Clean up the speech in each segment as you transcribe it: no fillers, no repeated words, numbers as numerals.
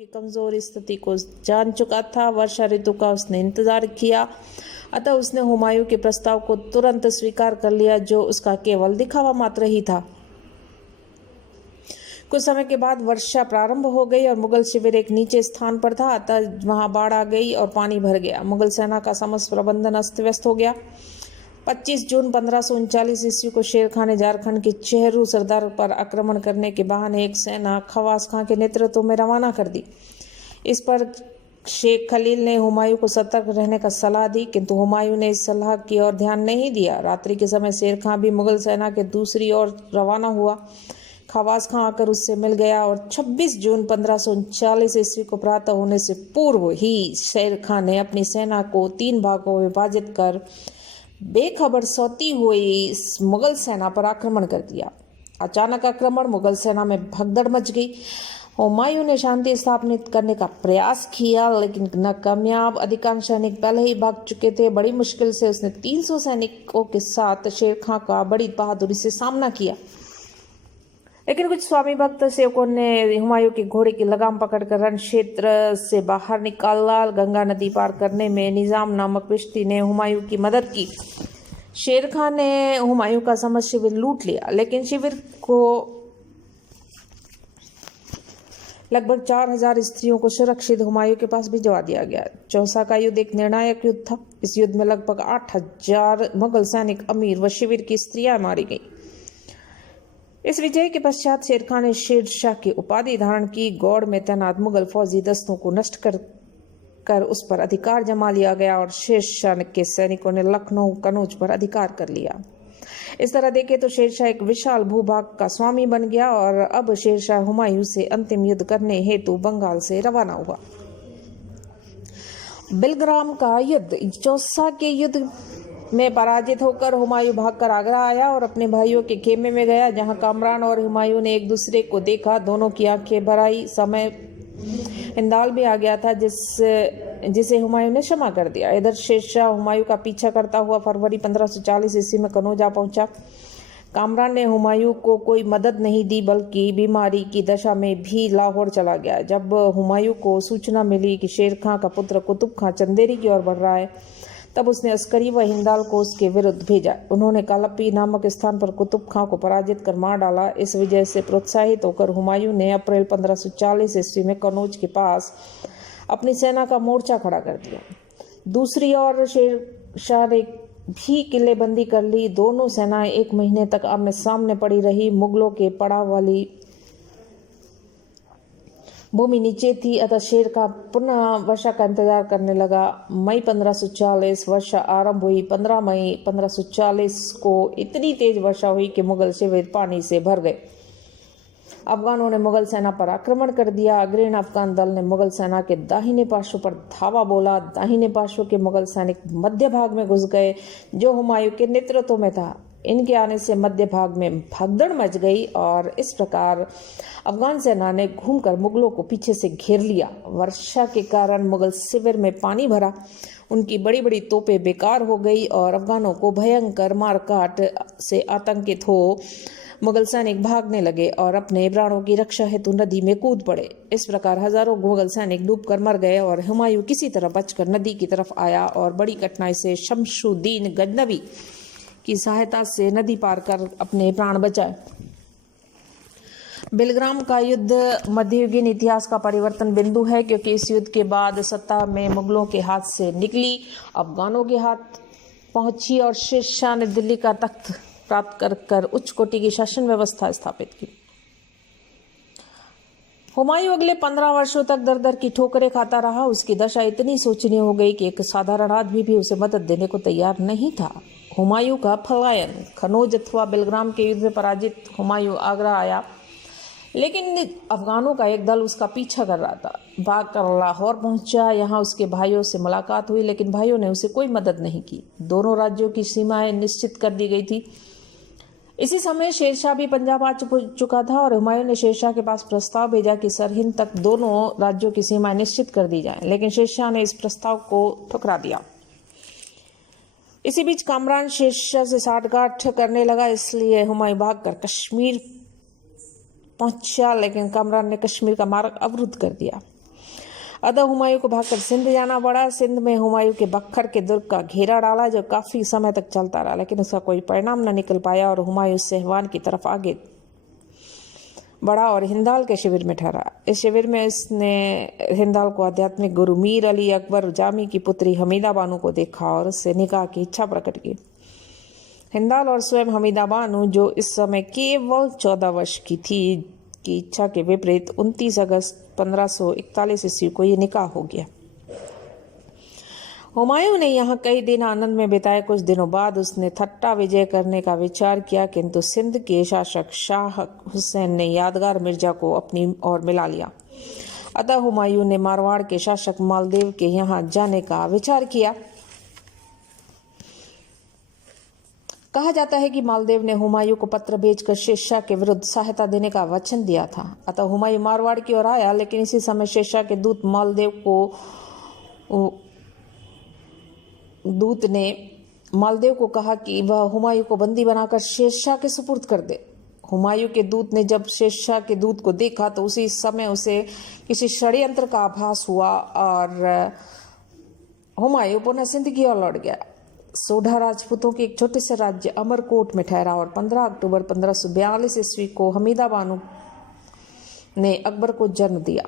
की कमजोर स्थिति को जान चुका था। वर्षा ऋतु का उसने इंतजार किया, अतः उसने हुमायूं के प्रस्ताव को तुरंत स्वीकार कर लिया, जो उसका केवल दिखावा मात्र ही था। कुछ समय के बाद वर्षा प्रारंभ हो गई और मुगल शिविर एक नीचे स्थान पर था, अतः वहां बाढ़ आ गई और पानी भर गया। मुगल सेना का समस्त प्रबंधन अस्त व्यस्त हो गया। 25 जून 1539 ईस्वी को शेर खां ने झारखंड के चेहरू सरदार पर आक्रमण करने के बहाने एक सेना खवास खां के नेतृत्व में रवाना कर दी। इस पर शेख खलील ने हुमायूं को सतर्क रहने का सलाह दी, किंतु हुमायूं ने इस सलाह की ओर ध्यान नहीं दिया। रात्रि के समय शेर खां भी मुगल सेना के दूसरी ओर रवाना हुआ। खवास खां आकर उससे मिल गया और 26 जून 1539 ईस्वी को प्रातः होने से पूर्व ही शेर खां ने अपनी सेना को 3 भागों में विभाजित कर बेखबर सोती हुई मुगल सेना पर आक्रमण कर दिया। अचानक आक्रमण मुगल सेना में भगदड़ मच गई। हुमायूं ने शांति स्थापित करने का प्रयास किया, लेकिन नाकामयाब। अधिकांश सैनिक पहले ही भाग चुके थे। बड़ी मुश्किल से उसने 300 सैनिकों के साथ शेर खां का बड़ी बहादुरी से सामना किया, लेकिन कुछ स्वामी भक्त सेवकों ने हुमायूं के घोड़े की लगाम पकड़कर रण क्षेत्र से बाहर निकाला। गंगा नदी पार करने में निजाम नामक व्यक्ति ने हुमायूं की मदद की। शेर खां ने हुमायूं का समस्त शिविर लूट लिया, लेकिन शिविर को लगभग 4000 स्त्रियों को सुरक्षित हुमायूं के पास भिजवा दिया गया। चौसा का युद्ध एक निर्णायक युद्ध था। इस युद्ध में लगभग 8000 मुगल सैनिक, अमीर व शिविर की स्त्रियां मारी गई। इस विजय के पश्चात शेर खां ने शेरशाह की उपाधि धारण की। गौड़ में तैनात मुगल फौजी दस्तों को नष्ट कर उस पर अधिकार जमा लिया गया और शेरशाह के सैनिकों ने लखनऊ, कनौज पर अधिकार कर लिया। इस तरह देखे तो शेरशाह एक विशाल भूभाग का स्वामी बन गया और अब शेरशाह हुमायूं से अंतिम युद्ध करने हेतु बंगाल से रवाना हुआ। बिलग्राम का युद्ध। चौसा के युद्ध में पराजित होकर हुमायूं भागकर आगरा आया और अपने भाइयों के खेमे में गया, जहां कामरान और हुमायूं ने एक दूसरे को देखा। दोनों की आंखें भर आई। समय हिंदाल भी आ गया था, जिसे हुमायूं ने क्षमा कर दिया। इधर शेरशाह हुमायूं का पीछा करता हुआ फरवरी 1540 ईस्वी में कनौज आ पहुंचा। कामरान ने हुमायूं को कोई मदद नहीं दी, बल्कि बीमारी की दशा में भी लाहौर चला गया। जब हुमायूं को सूचना मिली कि शेर खां का पुत्र कुतुब खां चंदेरी की ओर बढ़ रहा है, तब उसने अस्करी व हिंदाल को उसके विरुद्ध भेजा। उन्होंने कालपी नामक स्थान पर कुतुब खां को पराजित कर मार डाला। इस विजय से प्रोत्साहित होकर हुमायूं ने अप्रैल 1540 ईस्वी में कनौज के पास अपनी सेना का मोर्चा खड़ा कर दिया। दूसरी ओर शेरशाह ने भी किलेबंदी कर ली। दोनों सेनाएं 1 महीने तक आमने सामने पड़ी रही। मुगलों के पड़ाव वाली भूमि नीचे थी, अतः शेर का पुनः वर्षा का इंतजार करने लगा। मई 1540 वर्षा आरंभ हुई। 15 मई 1540 को इतनी तेज वर्षा हुई कि मुगल शिविर पानी से भर गए। अफगानों ने मुगल सेना पर आक्रमण कर दिया। अग्रणी अफगान दल ने मुगल सेना के दाहिने पार्श्व पर धावा बोला। दाहिने पार्श्व के मुगल सैनिक मध्य भाग में घुस गए, जो हुमायूं के नेतृत्व में था। इनके आने से मध्य भाग में भगदड़ मच गई और इस प्रकार अफगान सेना ने घूमकर मुगलों को पीछे से घेर लिया। वर्षा के कारण मुगल शिविर में पानी भरा। उनकी बड़ी बड़ी तोपें बेकार हो गई और अफगानों को भयंकर मारकाट से आतंकित हो मुगल सैनिक भागने लगे और अपने प्राणों की रक्षा हेतु नदी में कूद पड़े। इस प्रकार हजारों मुगल सैनिक डूबकर मर गए और हुमायूं किसी तरह बचकर नदी की तरफ आया और बड़ी कठिनाई से शमशुद्दीन गजनवी की सहायता से नदी पार कर अपने प्राण बचाए। बिलग्राम का युद्ध मध्ययुगीन इतिहास का परिवर्तन बिंदु है, क्योंकि इस युद्ध के बाद सत्ता में मुगलों के हाथ से निकली, अफगानों के हाथ पहुंची और शेरशाह ने दिल्ली का तख्त प्राप्त कर उच्च कोटि की शासन व्यवस्था स्थापित की। हुमायूं अगले 15 वर्षों तक दर दर की ठोकरें खाता रहा। उसकी दशा इतनी शोचनीय हो गई कि एक साधारण आदमी भी उसे मदद देने को तैयार नहीं था। हुमायूं का पलायन। कनौज अथवा बिलग्राम के युद्ध में पराजित हुमायूं आगरा आया, लेकिन अफगानों का एक दल उसका पीछा कर रहा था। भागकर लाहौर पहुंचा। यहाँ उसके भाइयों से मुलाकात हुई, लेकिन भाइयों ने उसे कोई मदद नहीं की। दोनों राज्यों की सीमाएं निश्चित कर दी गई थी। इसी समय शेरशाह भी पंजाब आ चुका था और हुमायूं ने शेरशाह के पास प्रस्ताव भेजा कि सरहिंद तक दोनों राज्यों की सीमाएं निश्चित कर दी जाएं, लेकिन शेरशाह ने इस प्रस्ताव को ठुकरा दिया। इसी बीच कामरान शेरशाह से साठगांठ करने लगा, इसलिए हुमायूं भागकर कश्मीर पहुंचा, लेकिन कामरान ने कश्मीर का मार्ग अवरुद्ध कर दिया। अतः हुमायूं को भागकर सिंध जाना पड़ा। सिंध में हुमायूं के बख्तर के दुर्ग का घेरा डाला, जो काफी समय तक चलता रहा, लेकिन उसका कोई परिणाम न निकल पाया और हुमायूं सेहवान की तरफ आगे बढ़ा और हिंदाल के शिविर में ठहरा। इस शिविर में इसने हिंदाल को आध्यात्मिक गुरु मीर अली अकबर जामी की पुत्री हमीदा बानो को देखा और उससे निकाह की इच्छा प्रकट की। हिंदाल और स्वयं हमीदा बानो, जो इस समय केवल 14 वर्ष की थी, की इच्छा के विपरीत 29 अगस्त 1541 ईस्वी को ये निकाह हो गया। हुमायूं ने यहाँ कई दिन आनंद में बिताए। कुछ दिनों बाद उसने थट्टा विजय करने का विचार किया, किंतु सिंध के शासक शाह हुसैन ने यादगार मिर्जा को अपनी ओर मिला लिया। अतः हुमायूं ने मारवाड़ के शासक मालदेव के यहाँ जाने का विचार किया। कहा जाता है कि मालदेव ने हुमायूं को पत्र भेजकर शेरशाह के विरुद्ध सहायता देने का वचन दिया था। अतः हुमायूं मारवाड़ की ओर आया, लेकिन इसी समय शेरशाह के दूत ने मालदेव को कहा कि वह हुमायूं को बंदी बनाकर शेरशाह के सुपुर्द कर दे। हुमायूं के दूत ने जब शेरशाह के दूत को देखा तो उसी समय उसे किसी षड्यंत्र का आभास हुआ और हुमायूं पुनः सिंध की ओर लौट गया। सोढ़ा राजपूतों के एक छोटे से राज्य अमरकोट में ठहरा और 15 अक्टूबर 1542 ईस्वी को हमीदा बानो ने अकबर को जन्म दिया।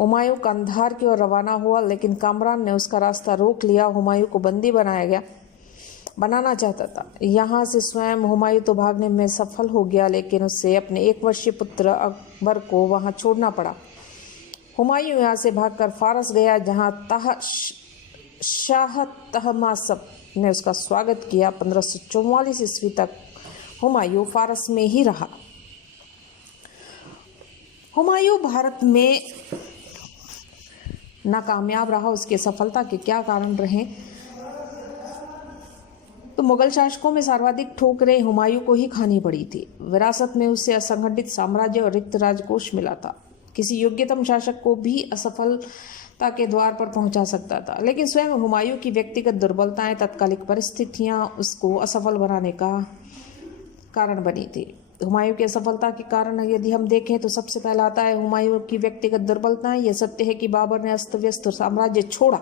हुमायूं कंधार की ओर रवाना हुआ, लेकिन कामरान ने उसका रास्ता रोक लिया। हुमायूं को बंदी बनाना चाहता था। यहाँ से स्वयं हुमायूं तो भागने में सफल हो गया, लेकिन उसे अपने 1 वर्षीय पुत्र अकबर को वहाँ छोड़ना पड़ा। हुमायूं यहाँ से भागकर फारस गया, जहाँ शाह तहमासप ने उसका स्वागत किया। 1544 ईस्वी तक हुमायूं फारस में ही रहा। हुमायूं भारत में नाकामयाब रहा। उसके सफलता के क्या कारण रहे? तो मुगल शासकों में सर्वाधिक ठोकरें हुमायूं को ही खानी पड़ी थी। विरासत में उसे असंगठित साम्राज्य और रिक्त राजकोष मिला था। किसी योग्यतम शासक को भी असफलता के द्वार पर पहुंचा सकता था, लेकिन स्वयं हुमायूं की व्यक्तिगत दुर्बलताएं, तत्कालिक परिस्थितियां उसको असफल बनाने का कारण बनी थी। हुमायूं की असफलता के कारण यदि हम देखें तो सबसे पहला आता है हुमायूं की व्यक्तिगत दुर्बलताएं। यह सत्य है कि बाबर ने अस्त व्यस्त साम्राज्य छोड़ा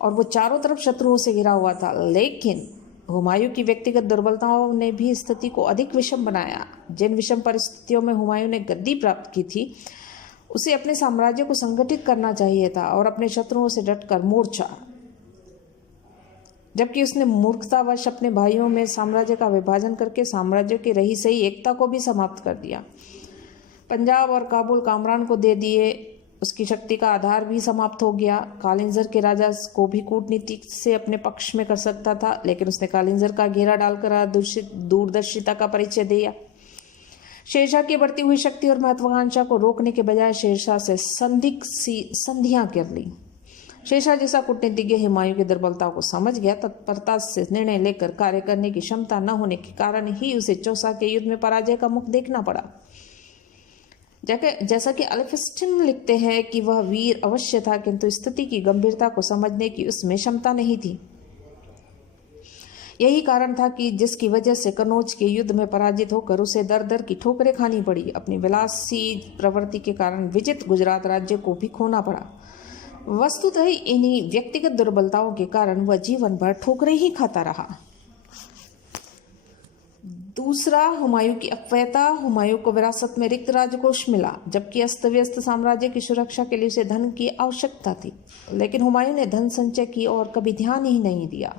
और वो चारों तरफ शत्रुओं से घिरा हुआ था, लेकिन हुमायूं की व्यक्तिगत दुर्बलताओं ने भी स्थिति को अधिक विषम बनाया। जिन विषम परिस्थितियों में हुमायूं ने गद्दी प्राप्त की थी, उसे अपने साम्राज्य को संगठित करना चाहिए था और अपने शत्रुओं से डटकर मोर्चा, जबकि उसने मूर्खतावश अपने भाइयों में साम्राज्य का विभाजन करके साम्राज्य की रही सही एकता को भी समाप्त कर दिया। पंजाब और काबुल कामरान को दे दिए, उसकी शक्ति का आधार भी समाप्त हो गया। कालिंजर के राजा को भी कूटनीति से अपने पक्ष में कर सकता था, लेकिन उसने कालिंजर का घेरा डालकर दूरदर्शिता का परिचय दिया। शेरशाह की बढ़ती हुई शक्ति और महत्वाकांक्षा को रोकने के बजाय शेरशाह से संधियां कर ली। शेरशाह जैसा कूटनीतिज्ञ हुमायूं की दुर्बलताओं को समझ गया। तत्परता से निर्णय लेकर कार्य करने की क्षमता न होने के कारण ही उसे चौसा के युद्ध में पराजय का मुख देखना पड़ा। जैसा कि अल्फिस्टन लिखते हैं कि वह वीर अवश्य था, किंतु स्थिति की गंभीरता को समझने की उसमें क्षमता नहीं थी। यही कारण था कि जिसकी वजह से कनौज के युद्ध में पराजित होकर उसे दर दर की ठोकरें खानी पड़ी। अपनी विलासी प्रवृत्ति के कारण विजित गुजरात राज्य को भी खोना पड़ा। वस्तुतः इन्हीं व्यक्तिगत दुर्बलताओं के कारण वह जीवन भर ठोकरें ही खाता रहा। दूसरा, हुमायूं की अपव्ययता। हुमायूं को विरासत में रिक्त राजकोष मिला, जबकि अस्त व्यस्त साम्राज्य की सुरक्षा के लिए उसे धन की आवश्यकता थी, लेकिन हुमायूं ने धन संचय की और कभी ध्यान ही नहीं दिया।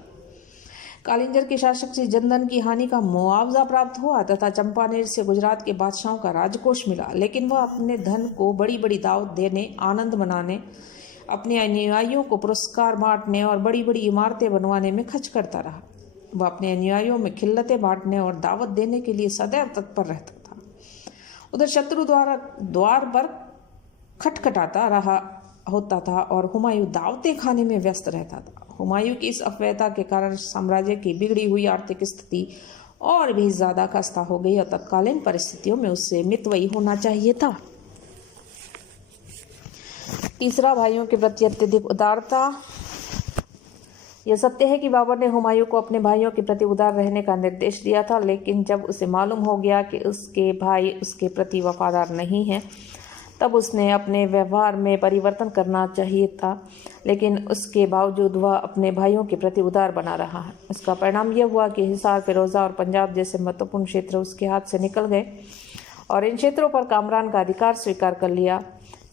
कालिंजर के शासक से जनधन की हानि का मुआवजा प्राप्त हुआ तथा चंपानेर से गुजरात के बादशाहों का राजकोष मिला, लेकिन वह अपने धन को बड़ी बड़ी दावत देने, आनंद मनाने, अपने अनुयायियों को पुरस्कार बांटने और बड़ी बड़ी इमारतें बनवाने में खर्च करता रहा। वह अपने अनुयायियों में खिल्लतें बांटने और दावत देने के लिए सदैव तत्पर रहता था। उधर शत्रु द्वार पर खटखटाता रहा होता था और हुमायूं दावतें खाने में व्यस्त रहता था। हुमायूं की इस अपव्ययता के कारण साम्राज्य की बिगड़ी हुई आर्थिक स्थिति और भी ज्यादा खस्ता हो गई और तत्कालीन परिस्थितियों में उससे मितव्ययी होना चाहिए था। तीसरा, भाइयों के प्रति अत्यधिक उदारता। यह सत्य है कि बाबर ने हुमायूं को अपने भाइयों के प्रति उदार रहने का निर्देश दिया था, लेकिन जब उसे मालूम हो गया कि उसके भाई उसके प्रति वफादार नहीं हैं, तब उसने अपने व्यवहार में परिवर्तन करना चाहिए था, लेकिन उसके बावजूद वह अपने भाइयों के प्रति उदार बना रहा है। इसका परिणाम यह हुआ कि हिसार, फिरोजा और पंजाब जैसे महत्वपूर्ण क्षेत्र उसके हाथ से निकल गए और इन क्षेत्रों पर कामरान का अधिकार स्वीकार कर लिया।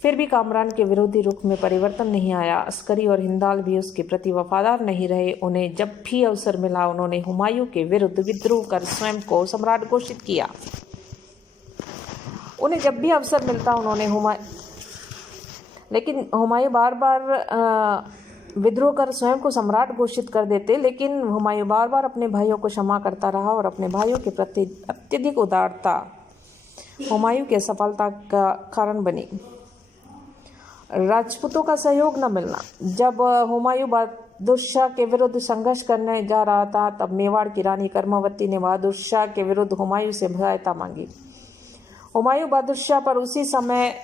फिर भी कामरान के विरोधी रुख में परिवर्तन नहीं आया। अस्करी और हिंदाल भी उसके प्रति वफादार नहीं रहे। उन्हें जब भी अवसर मिला उन्होंने हुमायूं के विरुद्ध विद्रोह कर स्वयं को सम्राट घोषित किया। उन्हें जब भी अवसर मिलता उन्होंने हुमायूं बार बार विद्रोह कर स्वयं को सम्राट घोषित कर देते, लेकिन हुमायूं बार बार अपने भाइयों को क्षमा करता रहा और अपने भाइयों के प्रति अत्यधिक उदारता हुमायूं की सफलता का कारण बनी। राजपूतों का सहयोग न मिलना। जब हुमायूं बहादुर शाह के विरुद्ध संघर्ष करने जा रहा था, तब मेवाड़ की रानी कर्मवती ने बहादुर शाह के विरुद्ध हुमायूं से सहायता मांगी। हुमायूं बहादुर शाह पर उसी समय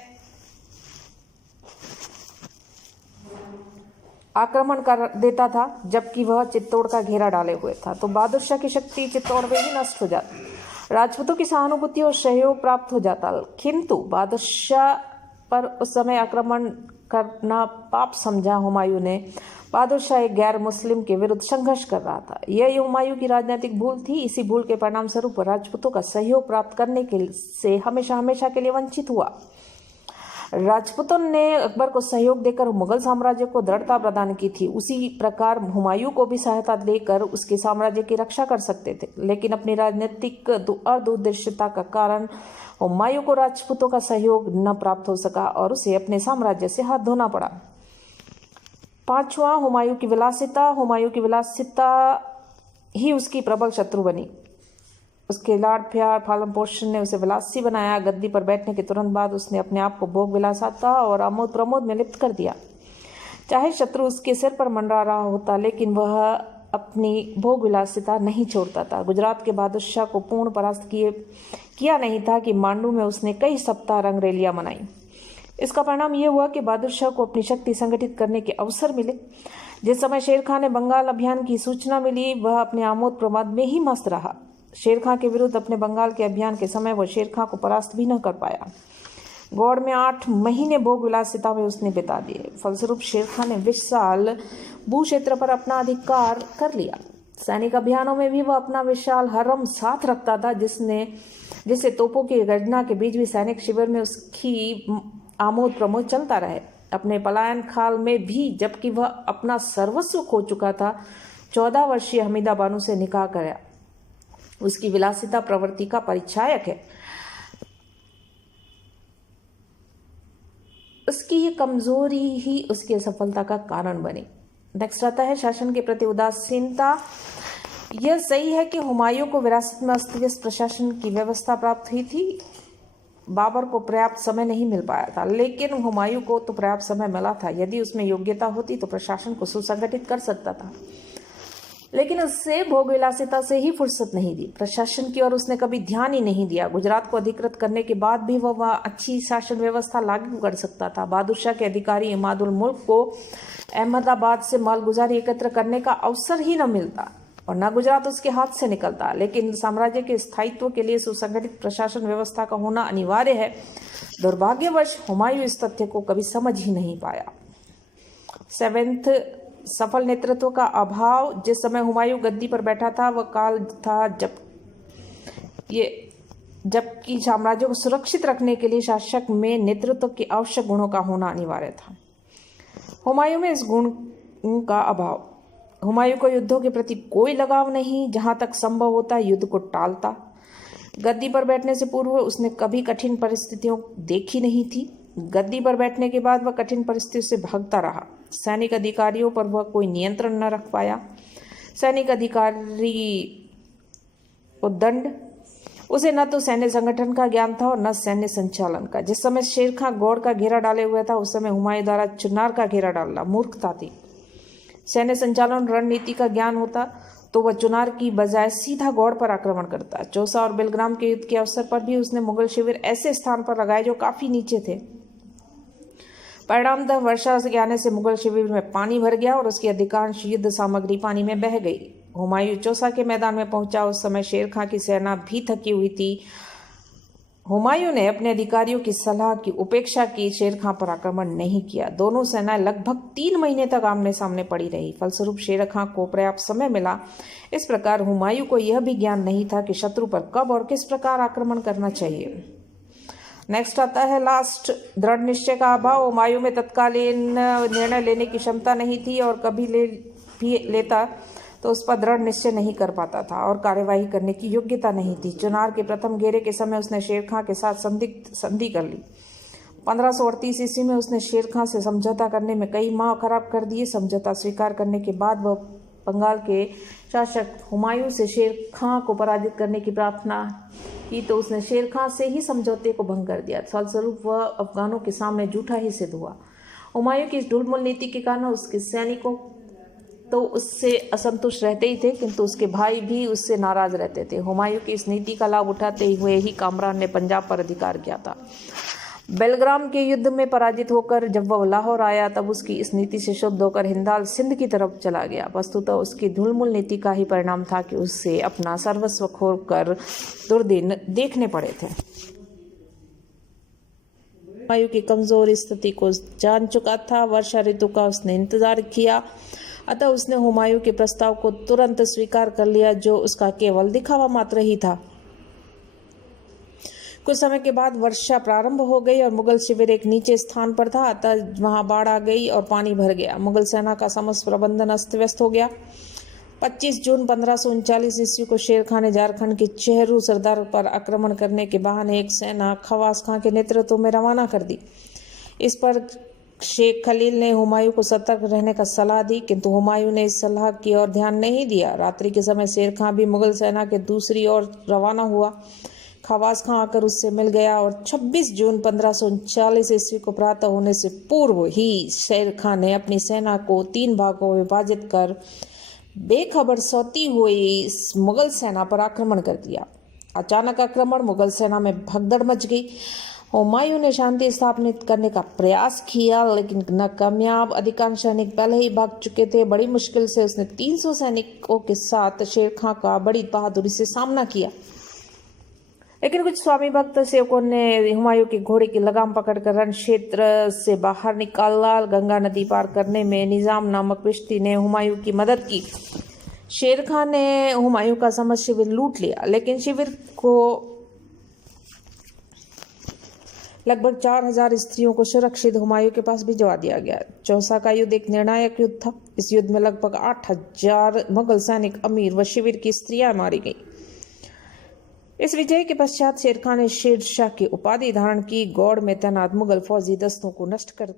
आक्रमण कर देता था जबकि वह चित्तौड़ का घेरा डाले हुए था, तो बहादुर शाह की शक्ति चित्तौड़ में ही नष्ट हो जाती, राजपूतों की सहानुभूति और सहयोग प्राप्त हो जाता। किंतु बहादुर शाह पर उस समय आक्रमण करना पाप समझा हुमायूं ने। बहादुर शाह एक गैर मुस्लिम के विरुद्ध संघर्ष कर रहा था। यह हुमायूं की राजनीतिक भूल थी। इसी भूल के परिणाम स्वरूप राजपूतों का सहयोग प्राप्त करने के से हमेशा हमेशा के लिए वंचित हुआ। राजपूतों ने अकबर को सहयोग देकर मुगल साम्राज्य को दृढ़ता प्रदान की थी। उसी प्रकार हुमायूं को भी सहायता देकर उसके साम्राज्य की रक्षा कर सकते थे, लेकिन अपनी राजनीतिक दूरदर्शिता का कारण हुमायूं को राजपूतों का सहयोग न प्राप्त हो सका और उसे अपने साम्राज्य से हाथ धोना पड़ा। पांचवा, हुमायूं की विलासिता। हुमायूं की विलासिता ही उसकी प्रबल शत्रु बनी। उसके लाड प्यार पालन पोषण ने उसे विलासी बनाया। गद्दी पर बैठने के तुरंत बाद उसने अपने आप को भोग विलासिता और आमोद प्रमोद में लिप्त कर दिया। चाहे शत्रु उसके सिर पर मंडरा रहा होता, लेकिन वह अपनी भोग विलासिता नहीं छोड़ता था। गुजरात के बहादुर शाह को पूर्ण परास्त किया नहीं था कि मांडू में उसने कई सप्ताह रंगरेलियां मनाई। इसका परिणाम यह हुआ कि बहादुर शाह को अपनी शक्ति संगठित करने के अवसर मिले। जिस समय शेर खां ने बंगाल अभियान की सूचना मिली, वह अपने आमोद प्रमोद में ही मस्त रहा। शेर खां के विरुद्ध अपने बंगाल के अभियान के समय वह शेर खां को परास्त भी न कर पाया। गौड़ में 8 महीने भोग विलासिता में उसने बिता दिए। फलस्वरूप शेर खां ने विशाल भू क्षेत्र पर अपना अधिकार कर लिया। सैनिक अभियानों में भी वह अपना विशाल हरम साथ रखता था, जिससे तोपों की गर्जना के बीच भी सैनिक शिविर में उसकी आमोद प्रमोद चलता रहे। अपने पलायन काल में भी, जबकि वह अपना सर्वस्व खो चुका था, 14 वर्षीय हमीदा बानो से निकाह कराया। उसकी विलासिता प्रवृत्ति का परिचायक है। उसकी ये कमजोरी ही उसकी असफलता का कारण बनी। नेक्स्ट आता है शासन के प्रति उदासीनता। यह सही है कि हुमायूं को विरासत में अस्त व्यस्त प्रशासन की व्यवस्था प्राप्त हुई थी। बाबर को पर्याप्त समय नहीं मिल पाया था, लेकिन हुमायूं को तो पर्याप्त समय मिला था। यदि उसमें योग्यता होती तो प्रशासन को सुसंगठित कर सकता था, लेकिन उससे भोग विलासिता से ही फुर्सत नहीं दी। प्रशासन की ओर उसने कभी ध्यान ही नहीं दिया। गुजरात को अधिकृत करने के बाद भी वह अच्छी शासन व्यवस्था लागू कर सकता था। बहादुर शाह के अधिकारी इमादुल मुल्क को अहमदाबाद से मालगुजारी एकत्र करने का अवसर ही न मिलता और न गुजरात उसके हाथ से निकलता। लेकिन साम्राज्य के स्थायित्व के लिए सुसंगठित प्रशासन व्यवस्था का होना अनिवार्य है। दुर्भाग्यवश हुमायूं इस तथ्य को कभी समझ ही नहीं पाया। 7th, सफल नेतृत्व का अभाव। जिस समय हुमायूं गद्दी पर बैठा था वह काल था जबकि साम्राज्य को सुरक्षित रखने के लिए शासक में नेतृत्व के आवश्यक गुणों का होना अनिवार्य था। हुमायूं में इस गुण का अभाव। हुमायूं को युद्धों के प्रति कोई लगाव नहीं। जहां तक संभव होता युद्ध को टालता। गद्दी पर बैठने से पूर्व उसने कभी कठिन परिस्थितियों देखी नहीं थी। गद्दी पर बैठने के बाद वह कठिन परिस्थितियों से भागता रहा। सैनिक अधिकारियों पर वह कोई नियंत्रण न रख पाया। सैनिक अधिकारी उद्दंड। उसे न तो सैन्य संगठन का ज्ञान था और न सैन्य संचालन का। जिस समय शेर खां गौड़ का घेरा डाले हुआ था, उस समय हुमायूं द्वारा चुनार का घेरा डालना मूर्खता थी। सैन्य संचालन रणनीति का ज्ञान होता तो वह चुनार की बजाय सीधा गौड़ पर आक्रमण करता। चौसा और बेलग्राम के युद्ध के अवसर पर भी उसने मुगल शिविर ऐसे स्थान पर लगाए जो काफी नीचे थे। परिणामतः वर्षा के आने से मुगल शिविर में पानी भर गया और उसकी अधिकांश युद्ध सामग्री पानी में बह गई। हुमायूं चौसा के मैदान में पहुंचा। उस समय शेर खां की सेना भी थकी हुई थी। हुमायूं ने अपने अधिकारियों की सलाह की उपेक्षा की, शेर खां पर आक्रमण नहीं किया। दोनों सेनाएं लगभग 3 महीने तक आमने सामने पड़ी रही। फलस्वरूप शेर खां को पर्याप्त समय मिला। इस प्रकार हुमायूं को यह भी ज्ञान नहीं था कि शत्रु पर कब और किस प्रकार आक्रमण करना चाहिए। नेक्स्ट आता है लास्ट, दृढ़ निश्चय का अभाव। हुमायूं में तत्कालीन निर्णय लेने की क्षमता नहीं थी और कभी भी लेता तो उस पर दृढ़ निश्चय नहीं कर पाता था और कार्यवाही करने की योग्यता नहीं थी। चुनार के प्रथम घेरे के समय उसने शेर खां के साथ संधि कर ली। 1538 ईस्वी में उसने शेर खां से समझौता करने में कई माह खराब कर दिए। समझौता स्वीकार करने के बाद वह बंगाल के शासक हुमायूं से शेर खां को पराजित करने की प्रार्थना की तो उसने शेर खां से ही समझौते को भंग कर दिया। फलस्वरूप वह अफगानों के सामने झूठा ही सिद्ध हुआ। हुमायूं की इस ढुलमुल नीति के कारण उसके सैनिकों तो उससे असंतुष्ट रहते ही थे, किंतु उसके भाई भी उससे नाराज रहते थे। हुमायूं की इस नीति का लाभ उठाते हुए ही कामरान ने पंजाब पर अधिकार किया था। बेलग्राम के युद्ध में पराजित होकर जब वह लाहौर आया तब उसकी इस नीति से शुद्ध होकर हिंदाल सिंध की तरफ चला गया। वस्तुतः उसकी ढुलमुल नीति का ही परिणाम था कि उससे अपना सर्वस्व खोकर दुर्दिन देखने पड़े थे। हुमायूं की कमजोर स्थिति को जान चुका था। वर्षा ऋतु का उसने इंतजार किया, अतः उसने हुमायूं के प्रस्ताव को तुरंत स्वीकार कर लिया, जो उसका केवल दिखावा मात्र ही था। कुछ समय के बाद वर्षा प्रारंभ हो गई और मुगल शिविर एक नीचे स्थान पर था, अतः वहां बाढ़ आ गई और पानी भर गया। मुगल सेना का समस्त प्रबंधन अस्त व्यस्त हो गया। 25 जून 1539 ईस्वी को शेर खां ने झारखंड के चेहरू सरदार पर आक्रमण करने के बहाने एक सेना खवास खां के नेतृत्व में रवाना कर दी। इस पर शेख खलील ने हुमायूं को सतर्क रहने का सलाह दी, किंतु हुमायूं ने इस सलाह की ओर ध्यान नहीं दिया। रात्रि के समय शेर खां भी मुगल सेना के दूसरी ओर रवाना हुआ। खवास खां आकर उससे मिल गया और 26 जून 1539 ईस्वी को प्रातः होने से पूर्व ही शेर खां ने अपनी सेना को 3 भागों में विभाजित कर बेखबर सोती हुई मुगल सेना पर आक्रमण कर दिया। अचानक आक्रमण मुगल सेना में भगदड़ मच गई। हुमायूं ने शांति स्थापित करने का प्रयास किया, लेकिन नाकामयाब। अधिकांश सैनिक पहले ही भाग चुके थे। बड़ी मुश्किल से उसने 300 सैनिकों के साथ शेर खां का बड़ी बहादुरी से सामना किया, लेकिन कुछ स्वामी भक्त सेवकों ने हुमायूं के घोड़े की लगाम पकड़कर रण क्षेत्र से बाहर निकाला। गंगा नदी पार करने में निजाम नामक विश्ती ने हुमायूं की मदद की। शेर खां ने हुमायूं का समस्त शिविर लूट लिया, लेकिन शिविर को लगभग 4000 स्त्रियों को सुरक्षित हुमायूं के पास भिजवा दिया गया। चौसा का युद्ध एक निर्णायक युद्ध था। इस युद्ध में लगभग 8000 मुगल सैनिक, अमीर व शिविर की स्त्रियां मारी गई। इस विजय के पश्चात शेर खां ने शेरशाह की उपाधि धारण की। गौड़ में तैनात मुगल फौजी दस्तों को नष्ट कर